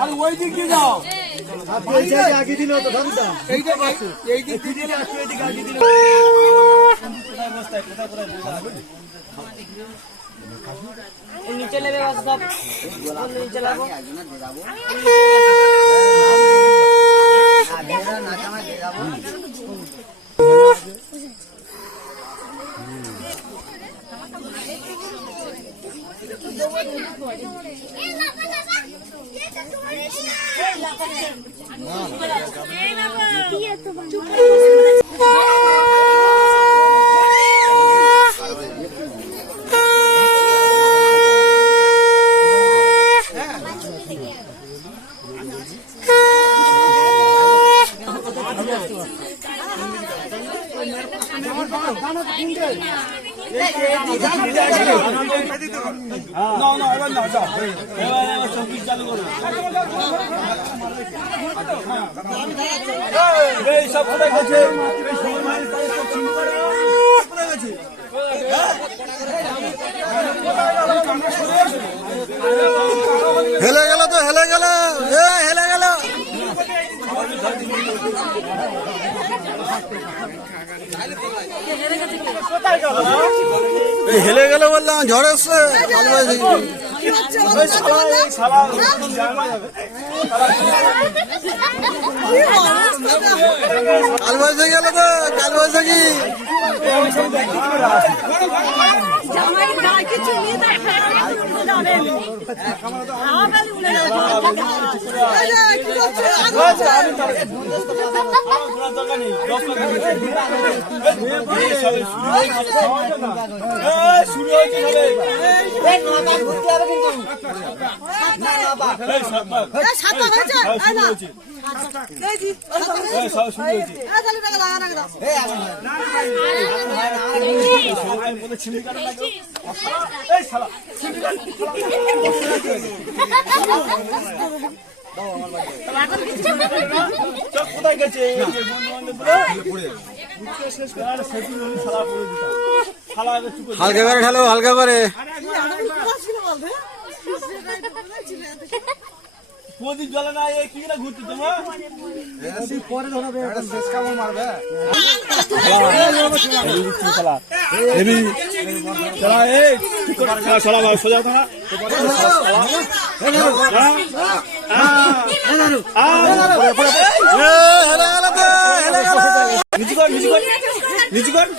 আর ওই দিক দিয়ে যাও আগে দিল তো নিচে নেবে সব নিচে লাগবো হেলে গেল তো হেলে গেল হেলে গেল হেলে গেল বললাম ঝড় এসছে কাল বৈশাখী গেল তো কাল বৈশাখী শুরু হয়েছে কোথায় গেছে হালকা করে ঢালো হালকা করে প্রদীপ জ্বলে না কি না ঘুরতে তোমার পরে ধরবে শেষ কামড় মারবে সোজা তোমার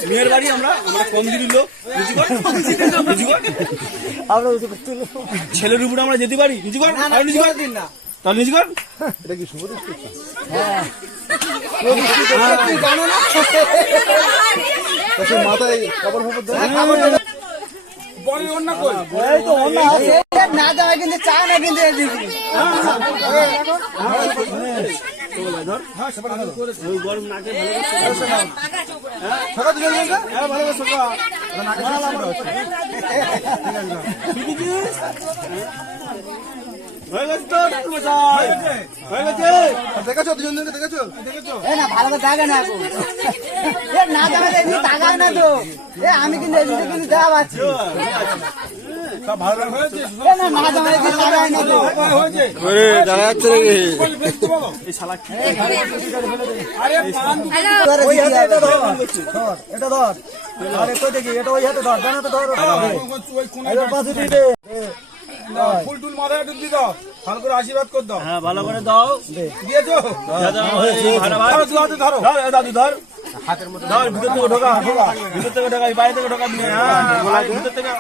মেয়ের বাড়ি আমরা কম দিন লোক ছেলের উপরে আমরা যেতে পারি নিচু কর দিন না তাহলে নিচু কর এটা কি শুভ মাথায় কাপড় না দেওয়া কিন্তু চা না কিন্তু গরম নাকে দেখেছো দুজনকে দেখেছো না ভালো জায়গা না না জায়গা না তো আমি কিন্তু দেওয়া পাচ্ছি এটা ধর আরে কই দেখি এটা ওই হাতে ধর জানা তো ধর ফুল টুল মাথায় একটু দিয়ে দাও ভালো করে আশীর্বাদ কর দাও হ্যাঁ ভালো করে দাও দিয়েছো ধরো দাদু ধর হাতের মধ্যে ধর ভিতর থেকে ঢোকা ভিতর থেকে ঢোকা বাইরে থেকে ঢোকা দিয়ে ভিতর থেকে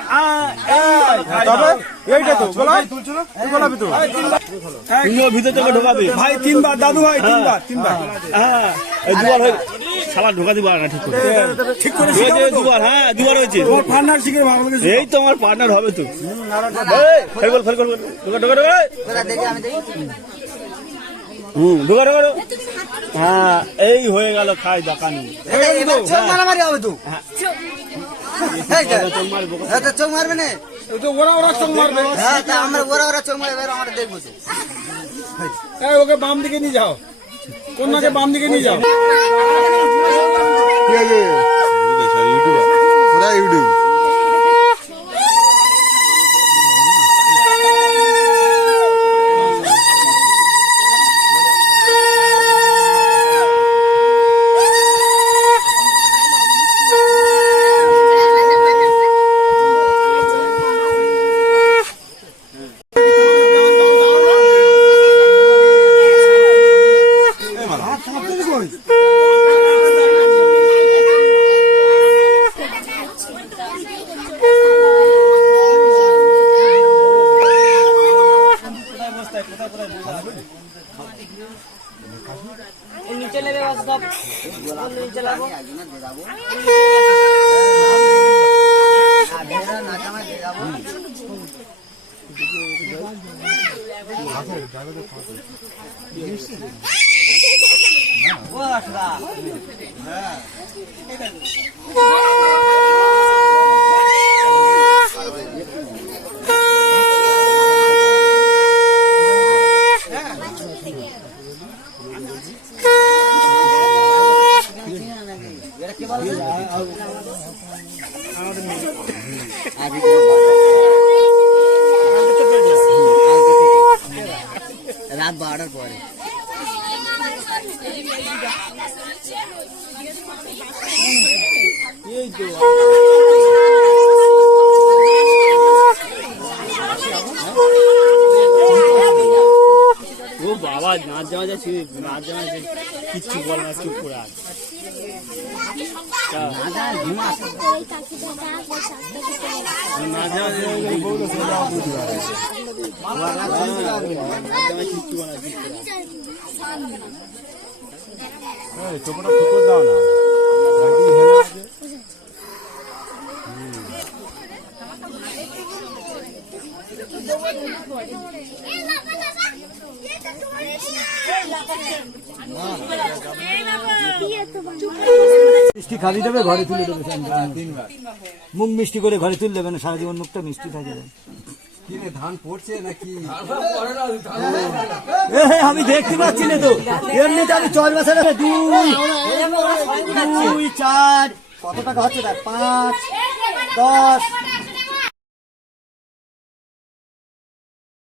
এইটা তো গলায় তুলছো না গলা ভিতর ভিতর থেকে ঢোকাবে ভাই তিনবার দাদু ভাই তিনবার হ্যাঁ দুবার হয়ে শালা ঢোকা দিব না ঠিক করে দুবার হ্যাঁ দুবার হয়েছে তোমার পার্টনার শিখে ভালো লাগে এই তো আমার পার্টনার হবে তো ফেল ঢোকা ঢোকা হ্যাঁ এই হয়ে গেল খাই দোকানি মারামারি হবে তো চোখ মারবে না ওরা চোখ মারবে আমরা ওরা চোখ মারবে আমরা দেখবো তো ওকে বাম দিকে নিয়ে যাও কন্যাকে বাম দিকে নিয়ে যাও ইউটিউব রাত 12টার পরে ও বাবা নাচ জামা যাচ্ছে নাচ জামা কিচ্ছু বল না চুপ করে আছে নাচ জামা কিচ্ছু বল না চোপটা ঠিক করে দাও না মিষ্টি খালি দেবে ঘরে তুলে দেবে মুখ মিষ্টি করে ঘরে তুলে দেবে না সারা জীবন মুখটা মিষ্টি থাকে ধান পড়ছে নাকি আমি দেখতে পাচ্ছি না তো এমনিতে আমি 4 বছর 2 4 কত টাকা হচ্ছে 5 10